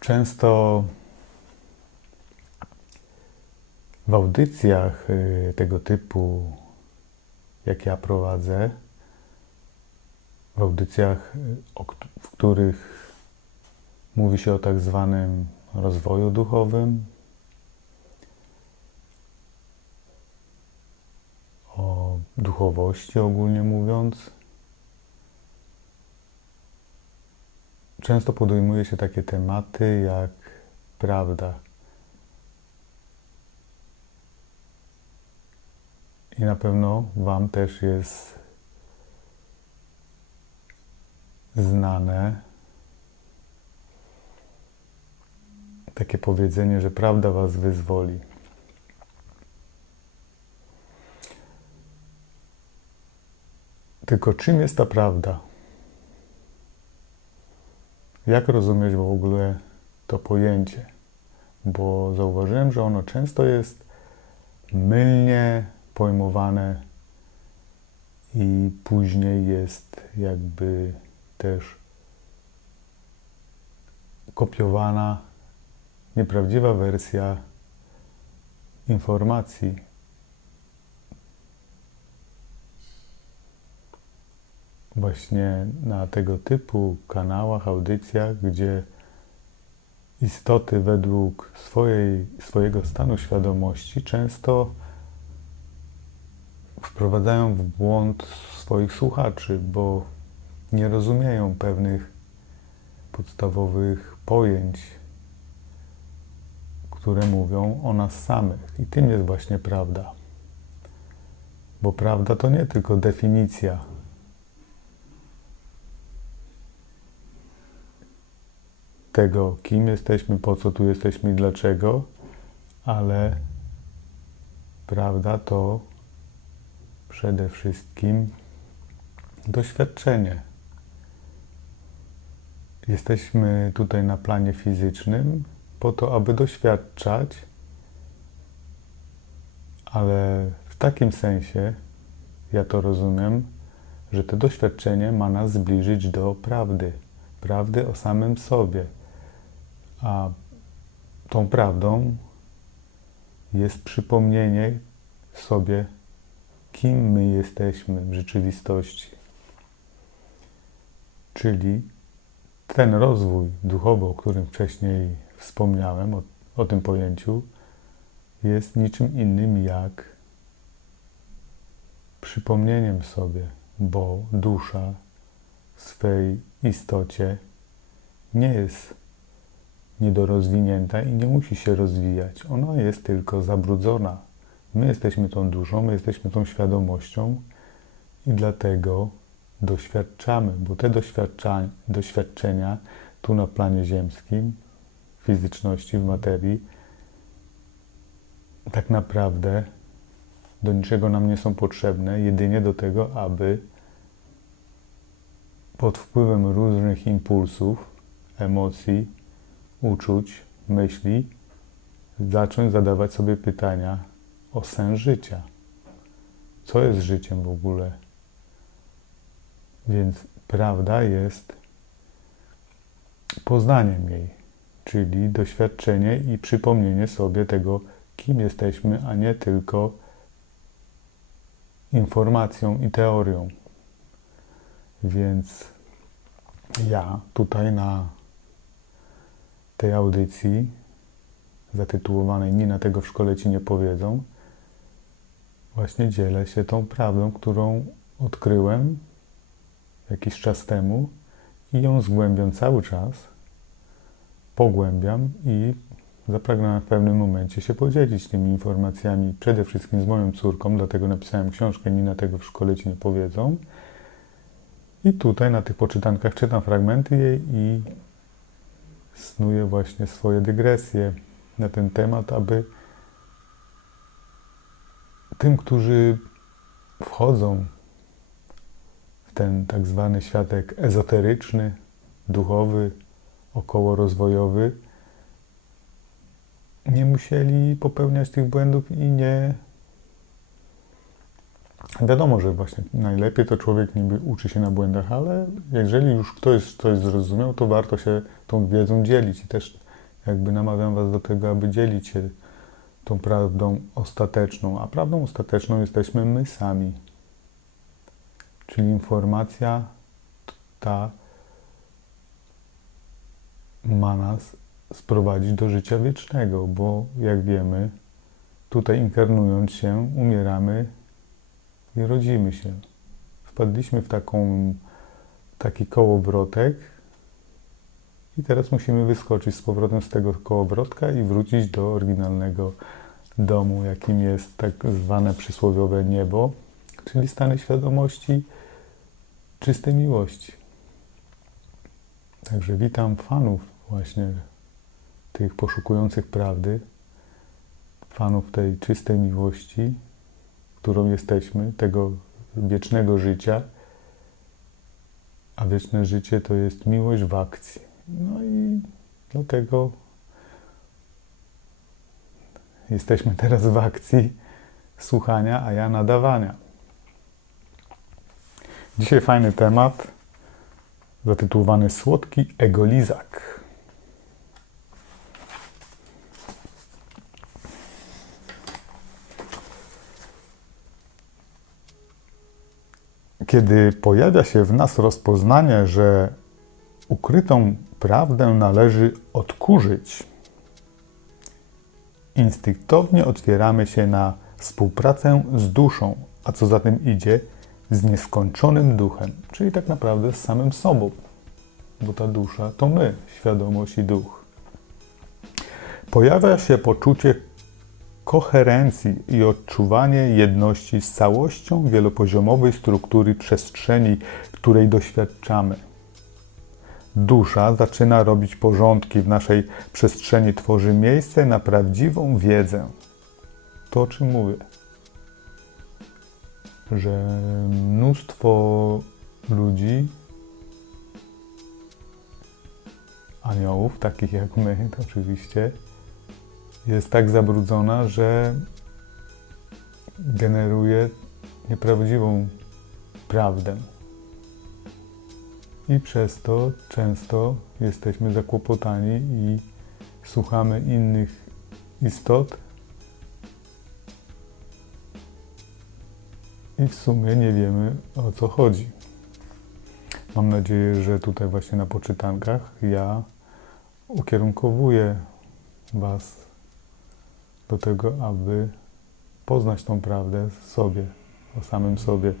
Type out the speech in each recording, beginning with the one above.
Często w audycjach y, tego typu, jak ja prowadzę, w audycjach, w których mówi się o tak zwanym rozwoju duchowym, o duchowości ogólnie mówiąc, często podejmuje się takie tematy jak prawda. I na pewno Wam też jest znane takie powiedzenie, że prawda Was wyzwoli. Tylko czym jest ta prawda? Jak rozumieć w ogóle to pojęcie? Bo zauważyłem, że ono często jest mylnie pojmowane i później jest jakby też kopiowana nieprawdziwa wersja informacji. Właśnie na tego typu kanałach, audycjach, gdzie istoty według swojej, swojego stanu świadomości często wprowadzają w błąd swoich słuchaczy, bo nie rozumieją pewnych podstawowych pojęć, które mówią o nas samych. I tym jest właśnie prawda. Bo prawda to nie tylko definicja tego, kim jesteśmy, po co tu jesteśmy i dlaczego, ale prawda to przede wszystkim doświadczenie. Jesteśmy tutaj na planie fizycznym po to, aby doświadczać, ale w takim sensie, ja to rozumiem, że to doświadczenie ma nas zbliżyć do prawdy, prawdy o samym sobie. A tą prawdą jest przypomnienie sobie, kim my jesteśmy w rzeczywistości. Czyli ten rozwój duchowy, o którym wcześniej wspomniałem, o, o tym pojęciu, jest niczym innym jak przypomnieniem sobie, bo dusza w swej istocie nie jest niedorozwinięta i nie musi się rozwijać. Ona jest tylko zabrudzona. My jesteśmy tą duszą, my jesteśmy tą świadomością i dlatego doświadczamy, bo te doświadczenia tu na planie ziemskim, w fizyczności, w materii, tak naprawdę do niczego nam nie są potrzebne, jedynie do tego, aby pod wpływem różnych impulsów, emocji, uczuć, myśli, zacząć zadawać sobie pytania o sens życia. Co jest życiem w ogóle? Więc prawda jest poznaniem jej, czyli doświadczenie i przypomnienie sobie tego, kim jesteśmy, a nie tylko informacją i teorią. Więc ja tutaj na tej audycji zatytułowanej Nie na tego w szkole ci nie powiedzą, właśnie dzielę się tą prawdą, którą odkryłem jakiś czas temu i ją zgłębiam cały czas, pogłębiam i zapragnąłem w pewnym momencie się podzielić tymi informacjami przede wszystkim z moją córką, dlatego napisałem książkę Nie na tego w szkole ci nie powiedzą. I tutaj na tych poczytankach czytam fragmenty jej i snuję właśnie swoje dygresje na ten temat, aby tym, którzy wchodzą ten tak zwany światek ezoteryczny, duchowy, okołorozwojowy, nie musieli popełniać tych błędów i nie. Wiadomo, że właśnie najlepiej to człowiek niby uczy się na błędach, ale jeżeli już ktoś coś zrozumiał, to warto się tą wiedzą dzielić i też jakby namawiam Was do tego, aby dzielić się tą prawdą ostateczną, a prawdą ostateczną jesteśmy my sami. Czyli informacja ta ma nas sprowadzić do życia wiecznego, bo jak wiemy, tutaj inkarnując się, umieramy i rodzimy się. Wpadliśmy w taką, taki kołowrotek i teraz musimy wyskoczyć z powrotem z tego kołowrotka i wrócić do oryginalnego domu, jakim jest tak zwane przysłowiowe niebo, czyli stany świadomości czystej miłości. Także witam fanów właśnie tych poszukujących prawdy, fanów tej czystej miłości, którą jesteśmy, tego wiecznego życia. A wieczne życie to jest miłość w akcji. No i dlatego jesteśmy teraz w akcji słuchania, a ja nadawania. Dzisiaj fajny temat zatytułowany Słodki egolizak. Kiedy pojawia się w nas rozpoznanie, że ukrytą prawdę należy odkurzyć, instynktownie otwieramy się na współpracę z duszą, a co za tym idzie, z nieskończonym duchem, czyli tak naprawdę z samym sobą, bo ta dusza to my, świadomość i duch. Pojawia się poczucie koherencji i odczuwanie jedności z całością wielopoziomowej struktury przestrzeni, której doświadczamy. Dusza zaczyna robić porządki w naszej przestrzeni, tworzy miejsce na prawdziwą wiedzę. To o czym mówię. Że mnóstwo ludzi, aniołów, takich jak my, oczywiście, jest tak zabrudzona, że generuje nieprawdziwą prawdę. I przez to często jesteśmy zakłopotani i słuchamy innych istot. I w sumie nie wiemy o co chodzi. Mam nadzieję, że tutaj właśnie na poczytankach ja ukierunkowuję Was do tego, aby poznać tą prawdę sobie, o samym sobie.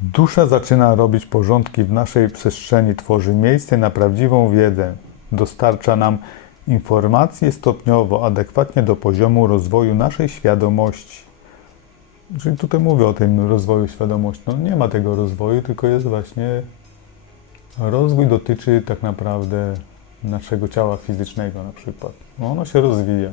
Dusza zaczyna robić porządki w naszej przestrzeni, tworzy miejsce na prawdziwą wiedzę, dostarcza nam informacje stopniowo, adekwatnie do poziomu rozwoju naszej świadomości. Czyli tutaj mówię o tym rozwoju świadomości. No nie ma tego rozwoju, tylko jest właśnie rozwój dotyczy tak naprawdę naszego ciała fizycznego na przykład. No ono się rozwija.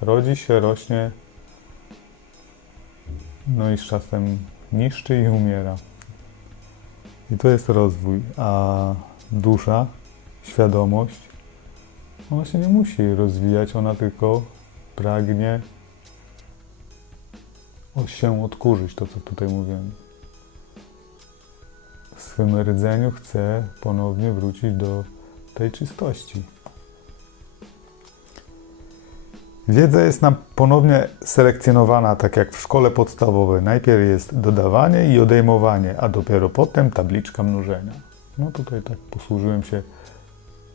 Rodzi się, rośnie, no i z czasem niszczy i umiera. I to jest rozwój. A dusza, świadomość, ona się nie musi rozwijać, ona tylko pragnie się odkurzyć, to co tutaj mówiłem. W swym rdzeniu chce ponownie wrócić do tej czystości. Wiedza jest nam ponownie selekcjonowana, tak jak w szkole podstawowej. Najpierw jest dodawanie i odejmowanie, a dopiero potem tabliczka mnożenia. No tutaj tak posłużyłem się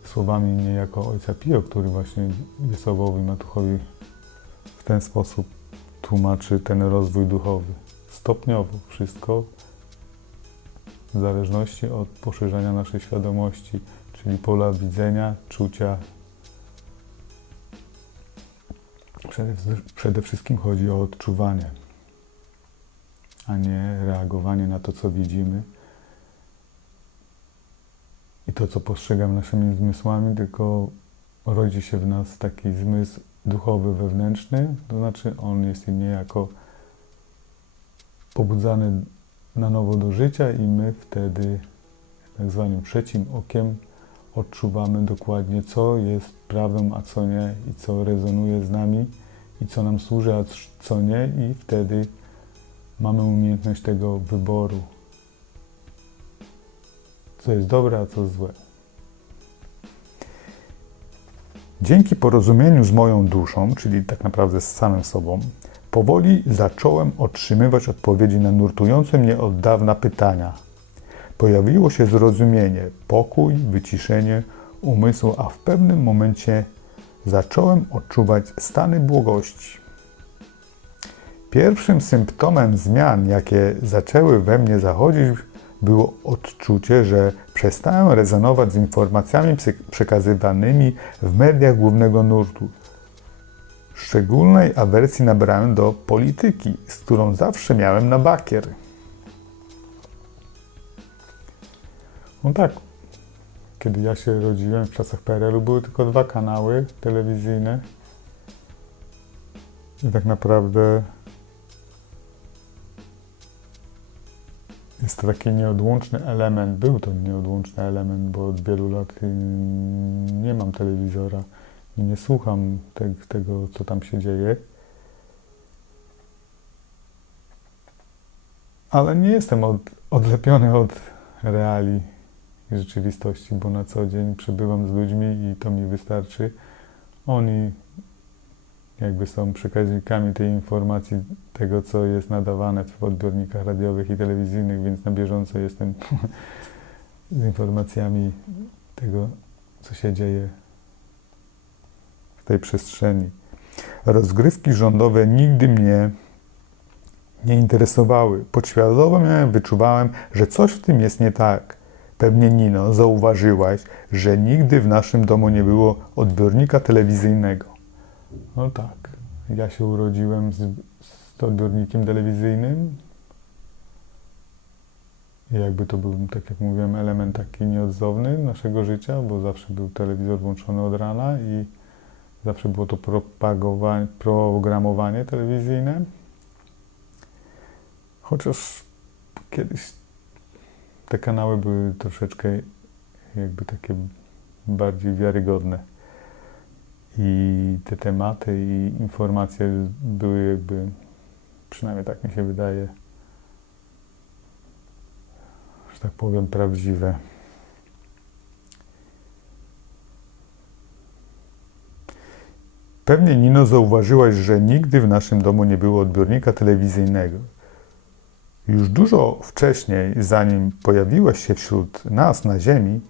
słowami niejako ojca Pio, który właśnie Wiesowowi Matuchowi w ten sposób tłumaczy ten rozwój duchowy. Stopniowo wszystko w zależności od poszerzania naszej świadomości, czyli pola widzenia, czucia. Przede, wszystkim chodzi o odczuwanie, a nie reagowanie na to, co widzimy i to, co postrzegam naszymi zmysłami, tylko rodzi się w nas taki zmysł duchowy, wewnętrzny, to znaczy on jest niejako pobudzany na nowo do życia i my wtedy tak zwanym trzecim okiem odczuwamy dokładnie, co jest prawdą, a co nie, i co rezonuje z nami, i co nam służy, a co nie, i wtedy mamy umiejętność tego wyboru, co jest dobre, a co złe. Dzięki porozumieniu z moją duszą, czyli tak naprawdę z samym sobą, powoli zacząłem otrzymywać odpowiedzi na nurtujące mnie od dawna pytania. Pojawiło się zrozumienie, pokój, wyciszenie umysłu, a w pewnym momencie zacząłem odczuwać stany błogości. Pierwszym symptomem zmian, jakie zaczęły we mnie zachodzić, było odczucie, że przestałem rezonować z informacjami przekazywanymi w mediach głównego nurtu. Szczególnej awersji nabrałem do polityki, z którą zawsze miałem na bakier. No tak, kiedy ja się rodziłem w czasach PRL-u, były tylko dwa kanały telewizyjne. I tak naprawdę jest to taki nieodłączny element, był to nieodłączny element, bo od wielu lat y, nie mam telewizora i nie słucham te, tego, co tam się dzieje. Ale nie jestem od, odlepiony od reali i rzeczywistości, bo na co dzień przebywam z ludźmi i to mi wystarczy. Oni jakby są przekaźnikami tej informacji, tego co jest nadawane w odbiornikach radiowych i telewizyjnych, więc na bieżąco jestem z informacjami tego, co się dzieje w tej przestrzeni. Rozgrywki rządowe nigdy mnie nie interesowały. Podświadomie wyczuwałem, że coś w tym jest nie tak. Pewnie Nino, zauważyłaś, że nigdy w naszym domu nie było odbiornika telewizyjnego. No tak. Ja się urodziłem z, z odbiornikiem telewizyjnym. I jakby to był, tak jak mówiłem, element taki nieodzowny naszego życia, bo zawsze był telewizor włączony od rana i zawsze było to propagowanie, programowanie telewizyjne. Chociaż kiedyś te kanały były troszeczkę jakby takie bardziej wiarygodne. I te tematy i informacje były jakby, przynajmniej tak mi się wydaje, że tak powiem, prawdziwe. Pewnie Nino zauważyłaś, że nigdy w naszym domu nie było odbiornika telewizyjnego. Już dużo wcześniej, zanim pojawiłeś się wśród nas na Ziemi,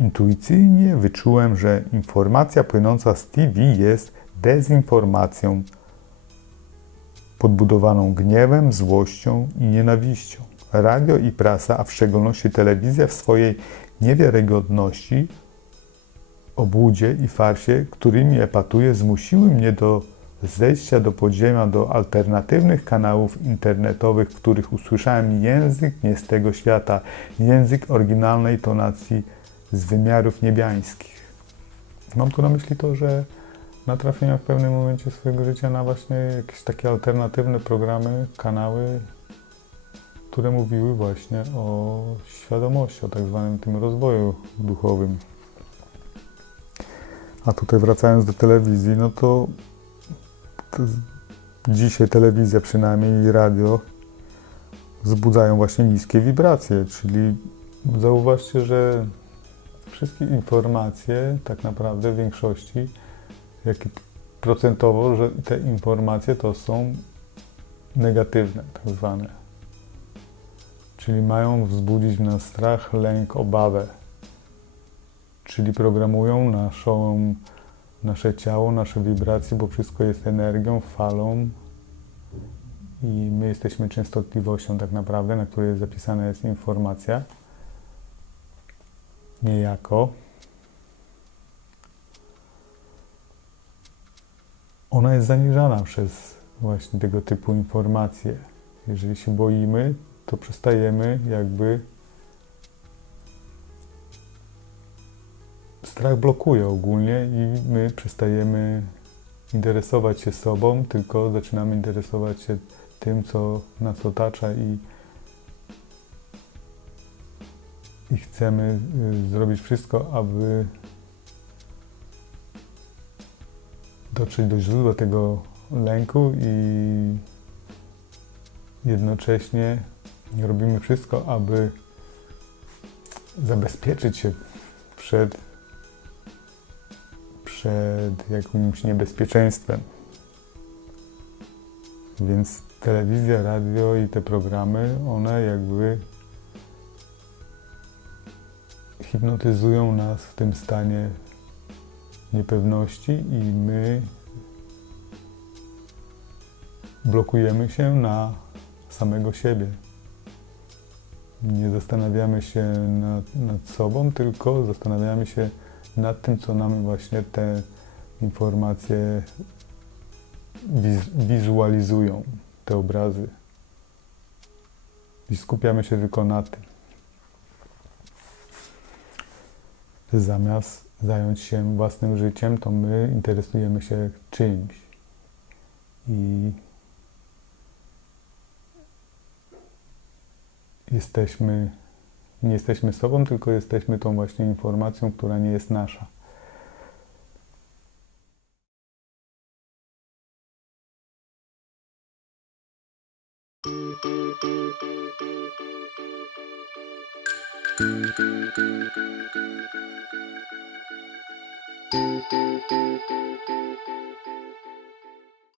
intuicyjnie wyczułem, że informacja płynąca z TV jest dezinformacją podbudowaną gniewem, złością i nienawiścią. Radio i prasa, a w szczególności telewizja w swojej niewiarygodności, obłudzie i farsie, którymi epatuje, zmusiły mnie do zejścia do podziemia, do alternatywnych kanałów internetowych, w których usłyszałem język nie z tego świata, język oryginalnej tonacji z wymiarów niebiańskich. Mam tu na myśli to, że natrafiłem w pewnym momencie swojego życia na właśnie jakieś takie alternatywne programy, kanały, które mówiły właśnie o świadomości, o tak zwanym tym rozwoju duchowym. A tutaj wracając do telewizji, no to, to dzisiaj telewizja przynajmniej i radio wzbudzają właśnie niskie wibracje, czyli zauważcie, że wszystkie informacje, tak naprawdę w większości, jak i procentowo, że te informacje to są negatywne, tak zwane. Czyli mają wzbudzić w nas strach, lęk, obawę. Czyli programują naszą, nasze ciało, nasze wibracje, bo wszystko jest energią, falą i my jesteśmy częstotliwością tak naprawdę, na której zapisana jest informacja niejako. Ona jest zaniżana przez właśnie tego typu informacje. Jeżeli się boimy, to przestajemy jakby. Strach blokuje ogólnie i my przestajemy interesować się sobą, tylko zaczynamy interesować się tym, co nas otacza i i chcemy y, zrobić wszystko, aby dotrzeć do źródła tego lęku i jednocześnie robimy wszystko, aby zabezpieczyć się przed, przed jakimś niebezpieczeństwem. Więc telewizja, radio i te programy, one jakby hipnotyzują nas w tym stanie niepewności i my blokujemy się na samego siebie. Nie zastanawiamy się nad, nad sobą, tylko zastanawiamy się nad tym, co nam właśnie te informacje wiz, wizualizują, te obrazy. I skupiamy się tylko na tym. Zamiast zająć się własnym życiem, to my interesujemy się czymś. I jesteśmy, nie jesteśmy sobą, tylko jesteśmy tą właśnie informacją, która nie jest nasza.